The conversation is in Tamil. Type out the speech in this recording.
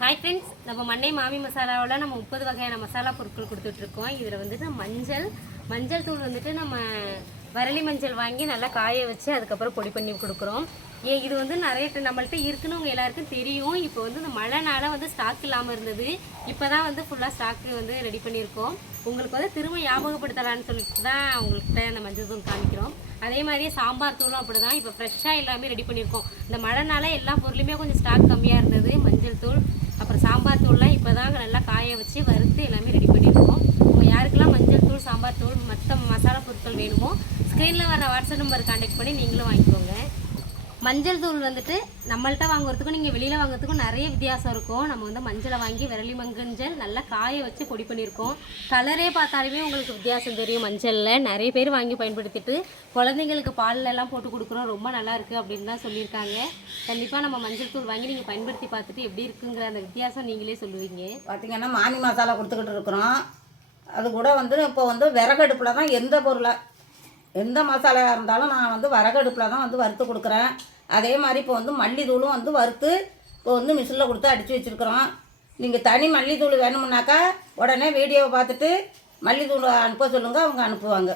ஹாய் ஃப்ரெண்ட்ஸ் நம்ம மண்ணை மாமி மசாலாவில் நம்ம முப்பது வகையான மசாலா பொருட்கள் கொடுத்துட்ருக்கோம். இதில் வந்துட்டு மஞ்சள் மஞ்சள் தூள் வந்துட்டு நம்ம வரலி மஞ்சள் வாங்கி நல்லா காய வச்சு அதுக்கப்புறம் பொடி பண்ணி கொடுக்குறோம். ஏ இது வந்து நிறைய ட- நம்மள்ட்ட இருக்குன்னு எல்லாருக்கும் தெரியும். இப்போ வந்து இந்த மழைனால வந்து ஸ்டாக் இல்லாமல் இருந்தது. இப்போ தான் வந்து ஃபுல்லாக ஸ்டாக் வந்து ரெடி பண்ணியிருக்கோம். உங்களுக்கு வந்து திரும்ப ஞாபகப்படுத்தலான்னு சொல்லிட்டு தான் உங்கள்கிட்ட அந்த மஞ்சள் தூள் காமிக்கிறோம். அதே மாதிரியே சாம்பார் தூளும் அப்படி தான் இப்போ ஃப்ரெஷ்ஷாக எல்லாமே ரெடி பண்ணியிருக்கோம். இந்த மழைனால எல்லா பொருளுமே கொஞ்சம் ஸ்டாக் கம்மியாக இருந்தது. மஞ்சள் தூள் அப்புறம் சாம்பார் தூள்லாம் இப்போ தான் நல்லா காய வச்சு வறுத்து எல்லாமே ரெடி பண்ணியிருக்கோம் இப்போ யாருக்கெல்லாம் மஞ்சள் தூள் சாம்பார் தூள் மற்ற மசாலா பொருட்கள் வேணுமோ ஸ்க்ரீனில் வர வாட்ஸ்அப் நம்பர் கான்டாக்ட் பண்ணி நீங்களும் வாங்கிக்கோங்க. மஞ்சள் தூள் வந்துட்டு நம்மள்ட்ட வாங்குறதுக்கும் நீங்கள் வெளியில் வாங்குறதுக்கும் நிறைய வித்தியாசம் இருக்கும். நம்ம வந்து மஞ்சளை வாங்கி விரலி மஞ்சள் நல்லா காய வச்சு பொடி பண்ணியிருக்கோம். கலரே பார்த்தாலுமே உங்களுக்கு வித்தியாசம் தெரியும். மஞ்சளில் நிறைய பேர் வாங்கி பயன்படுத்திட்டு குழந்தைங்களுக்கு பால்லெல்லாம் போட்டு கொடுக்குறோம். ரொம்ப நல்லா இருக்குது அப்படின்னு தான் சொல்லியிருக்காங்க. கண்டிப்பாக நம்ம மஞ்சள் தூள் வாங்கி நீங்கள் பயன்படுத்தி பார்த்துட்டு எப்படி இருக்குங்கிற அந்த வித்தியாசம் நீங்களே சொல்லுவீங்க. பார்த்திங்கன்னா மாமி மசாலா கொடுத்துக்கிட்டு இருக்கிறோம். அது கூட வந்து இப்போ வந்து விறகடுப்பில் தான் எந்த பொருளை எந்த மசாலாவாக இருந்தாலும் நான் வந்து விறகடுப்பில் தான் வந்து வறுத்து கொடுக்குறேன். அதே மாதிரி இப்போ வந்து மல்லித்தூளும் வந்து வறுத்து இப்போ வந்து மிஷினில் கொடுத்து அடித்து வச்சுருக்குறோம். நீங்கள் தனி மல்லித்தூள் வேணுமுன்னாக்கா உடனே வீடியோவை பார்த்துட்டு மல்லித்தூள் அனுப்ப சொல்லுங்கள் அவங்க அனுப்புவாங்க.